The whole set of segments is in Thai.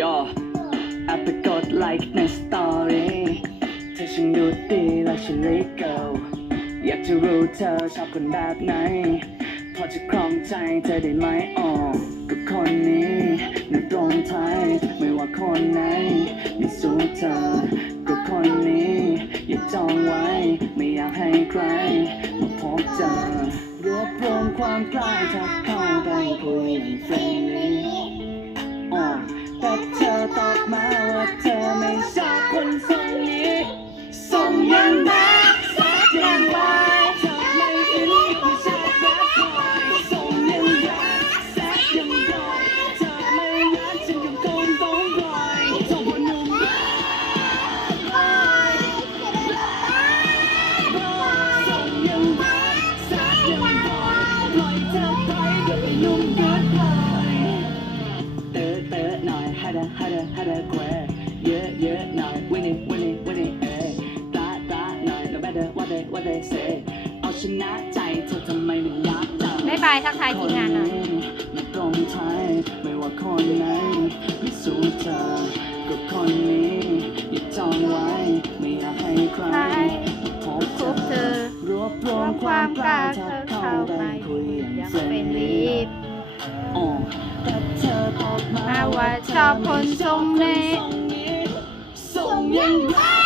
ย่อแอปไปกดไลค์ในสตอรี่เธอช่างดูดีและฉันเลยเกิลอยากจะรู้เธอชอบคนแบบไหน พอจะครองใจเธอได้ไหมอ๋อก็คนนี้มันตรงไทยไม่ว่าคนไหนม่สู้เธอก็คนนี้ อย่าจองไว้ ไม่อยากให้ใครมาพบเจอรวบรวมความกล้าทักเข้าไปคุยอย่างเฟรนลี ว่าเธอไม่ชอบคนทรงนี้ทรงยังไงสักยังไงเธอไม่อินไม่ใช่แบดบอยทรงยังไงสักยังไงเธอไม่รักฉันยังคงต้องรอยทรงคนหนุ่มส่งยังรักสักยังบอยปล่อยเธอไปก็ไปนุ่มกัดไปเตอะเตอะหน่อยฮัดะฮัดะฮัดะแคว what they what they say เอาชนะใจเธอทำไมมันยากจังบ๊ายบายทักทายทีมงานหน่อยไม่ตรงไทยไม่ว่าคนไหนไม่สู้เธอก็คนนี้อย่าจองไว้ไม่อยากให้ใครมาพบพบเธเธออรวบรวรวมมความมคาวกกล้าล้าเธเธออเข้าเข้าไปไปคุคุยยออย่าย่างงเฟรเป็นนลีรีบอ๋อแต่เธอตอบมามาว่าว่าชชออบบคคนนททรรงงนี้นี้ส่งยังรัก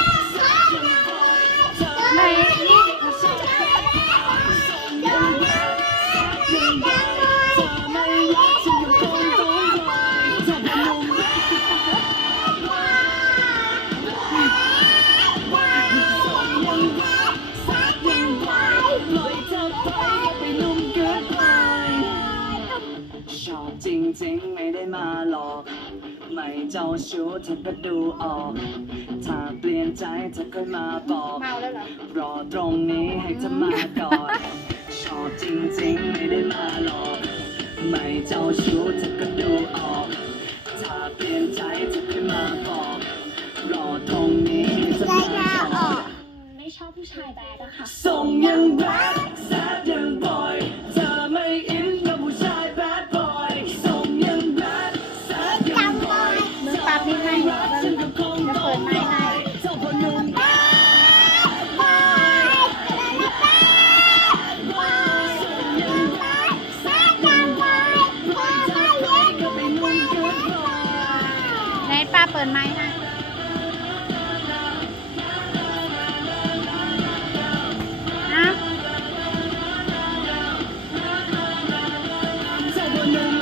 ชอบจริงๆ ไม่ได้มาหลอก ไม่เจ้าชู้เธอก็ดูออก ถ้าเปลี่ยนใจเธอก็มาบอก เมาแล้วเหรอ รอตรงนี้ให้เธอมาก่อนชอบจริงๆ ไม่ได้มาหลอก ไม่เจ้าชู้เธอก็ดูออก ชอบผู้ชายแบดอะค่ะส่งยังรักแซดยังบอยเธอไม่อินกับผู้ชายแบดบอยส่งยังรักแซดยังบอยมึงปรับนิดให้หน่อยฉันก็คงจะต้อเปิงดไม้ให้เจ้าพนุ่มแบดบอยส่งยังรักแซดยังบอยปล่อยเธอไปก็ไปนุ่มเกินบอยในป้าเปิดไม้ใ Thank you.